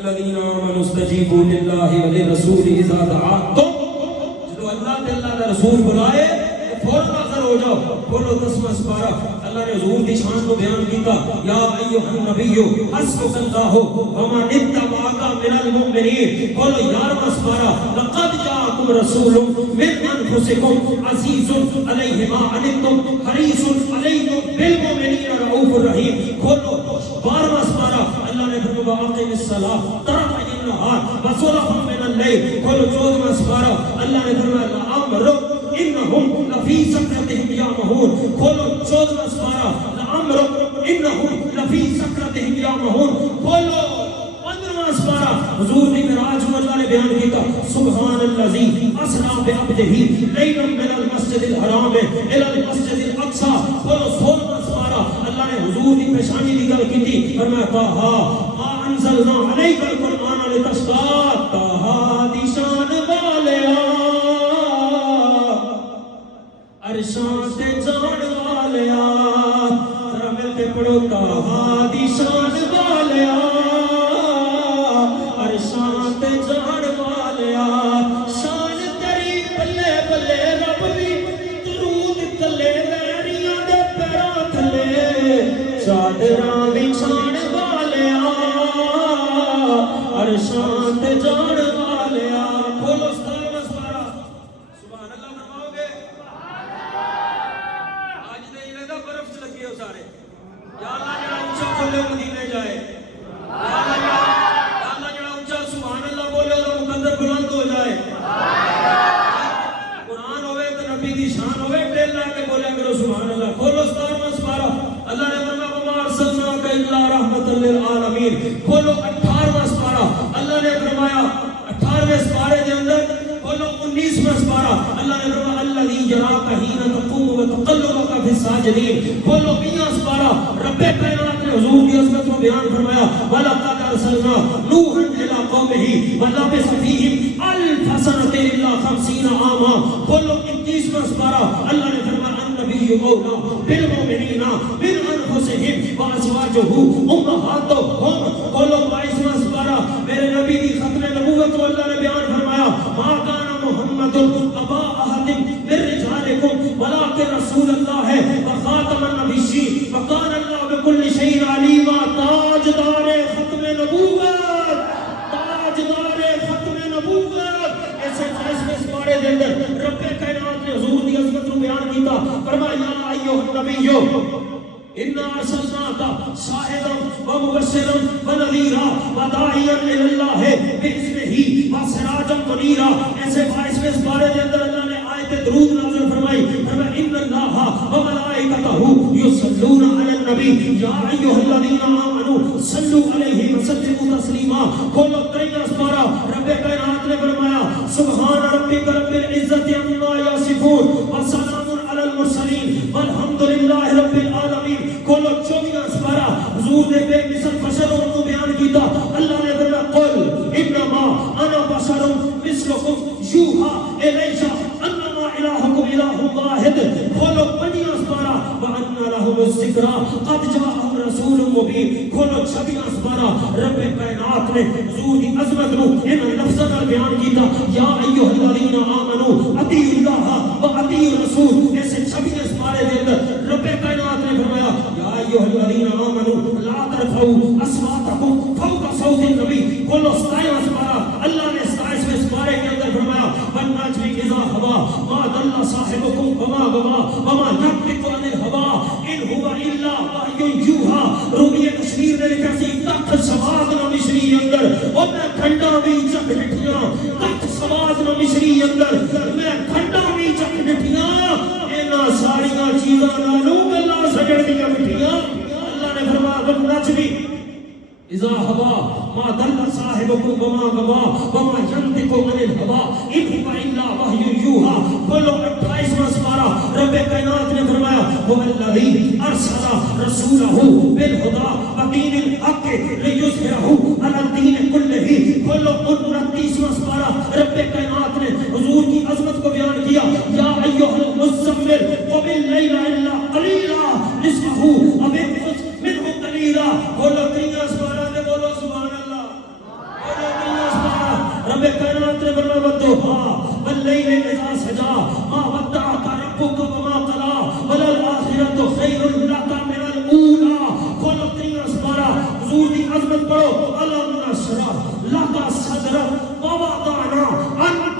الذين آمنوا استجيبوا لله وللرسول اذا دعاكم جو اللہ کے اللہ کا رسول بلائے فوراً حاضر ہو جاؤ. بولو 10واں سپارہ اللہ نے حضور کی شان کو بیان کیتا. یا ایھا النبی حسبک اللہ ومن اتبعک من المؤمنین. بولو 11واں سپارہ لقد جاءکم رسول من انفسکم عزیز علیہ ما عنتم حریص علیکم بالمؤمنین رؤوف الرحیم. کھولو 12واں سپارہ اللہ نے فرمایا اقم الصلاۃ طرفی النہار وزلفا من اللیل. کھولو 14واں سپارہ اللہ نے فرمایا لعمرک انہم لفی سکرتہم یعمہون. کھولو 14واں سپارہ لعمرک انہم لفی سکرتہم یعمہون. کھولو 15واں سپارہ حضور کی معراج کو اللہ نے بیان کیا. سبحان الذی اسری بعبدہ لیلا من المسجد الحرام الی المسجد الاقصی. کھولو 16واں سپارہ اللہ نے حضور کی پیشانی کی گل کی تھی. فرمایا طٰہٰ ما انزلنا علیک القرآن لتشقی. طٰہٰ دی شان والیا عرشاں تے جان والیا. ذرا مل کے پڑھو طٰہٰ دی شان والیا عرشاں تے جان والیا. شان تیری بلے بلے رب بھی درود کلے ویریاں دے پیراں تھلے. چادراں وچھان والیا عرشاں تے جان والیا. کھولو 17واں سپارہ سبحان اللہ فرماؤ گے. آج نہیں لگا برف چ لگی ہو سارے. یا اللہ جڑا اونچا بولے مدینے جائے. یا اللہ جڑا اونچا سبحان اللہ بولے تو مقدر بلند ہو جائے. قرآن ہوئے تو نبی دی شان ہوئے ٹیل لا کے بولے کرو سبحان اللہ. کھولو 17واں سپارہ اللہ نے فرمایا وما ارسلناک الا رحمۃ للعالمین. کھولو 18واں سپارہ اللہ نے فرمایا 18ویں سپارے دے اندر کھولو 19واں سپارہ اللہ نے فرمایا الذی یراک حین تقوم وتقلبک فی الساجدین. کھولو 20واں سپارہ رب کائنات نے حضور کی عظمت کو بیان فرمایا وَلَقَدْ أَرْسَلْنَا نُوحًا إِلَىٰ قَوْمِهِ وَلَبِثَ فِيهِمْ أَلْفَ سَنَةٍ إِلَّا 50 عَامًا. کھولو 21واں سپارہ اللہ نے فرمایا النبی اولیٰ بالمؤمنین من انفسہم وازواجہ امہاتہم. کھولو 22واں سپارہ میرے نبی کی ختم نبوت کو اللہ نے بیان فرمایا ما کان محمد ابا احد من رجالکم ولکن رسول اللہ وخاتم النبیین وکان اللہ بکل شیء علیما. تاجدار ختم نبوت تاجدار ختم نبوت. ایسے 22ویں سپارے دے اندر رب کائنات نے حضور کی عظمت کو بیان کیتا. فرمایا یا ایھا النبی انا ارسلناک شاہدا ومبشرا ونذیرا وداعیا الی اللہ باذنہ وسراجا منیرا. ایسے 22ویں سپارے دے اندر اللہ نے آیت درود نازل فرمائی. فرمایا ان اللہ وملائکتہ یصلون علی النبی یا ایھا الذین آمنوا صلوا علیہ وسلموا تسلیما. کھولو 23واں سپارہ رب کائنات نے فرمایا سبحان ربک رب العزت عما یصفون وسلام علی المرسلین والحمد للہ رب العالمین. کھولو 24واں سپارہ حضور نے بے مثل بشر کو بیان کیتا. اللہ نے فرمایا قل انما انا بشر مثلکم یوحی الی انما الہکم الہ واحد. کھولو 25واں سپارہ وان لهم الذکری قد جاءہم رسول مبین. کھولو 26واں سپارہ رب کائنات نے حضور کی عظمت کو ان لفظوں میں بیان کیتا یا ایھا الذین آمنوا اطیعوا اللہ واطیعوا الرسول. ایسے 26ویں سپارے دے اندر رب کائنات نے فرمایا یا ایھا الذین آمنوا لا ترفعوا اصواتکم فوق صوت النبی. کھولو 27واں سپارہ اللہ نے 27ویں سپارے کے اندر فرمایا والنجم اذا ہوا ما ضل صاحبکم وما غوا وما ینطق عن الہوی ان هو الا وحی یوحی. رومی کشمیر نے لکھا سی تک سواد نہ مصری اندر اور میں کھنڈا بھی چک ڈٹھیاں. تک سواد نہ مصری اندر میں کھنڈا بھی چک ڈٹھیاں. اینا ساریاں چیزاں نالوں اللہ سجڑ دیا مٹھیاں. اللہ نے فرمایا والنجم اذا ہوا ما ضل صاحبکم وما غوا وما ینطق عن الہوی ان هو الا وحی یوحی. کھولو 28واں سپارہ رب کائنات نے فرمایا هو الذی ارسل رسولہ بالہدی ودین الحق لیظہرہ علی الدین کلہ. کھولو 29واں سپارہ رب کائنات نے حضور کی عظمت کو بیان کیا یا ایھا المزمل قم اللیل الا قلیلا نصفہ او انقص منہ قلیلا. کھولو 30واں سپارہ نے بولو سبحان اللہ. رب کائنات نے فرمایا والضحیٰ واللیل اذا سجا ما ودعک ربک وما قلی وللآخرۃ خیر لک من الاولی. کھولو 13 سپارہ حضور دی عظمت پڑھو. الم نشرح لک صدرک ووضعنا عنک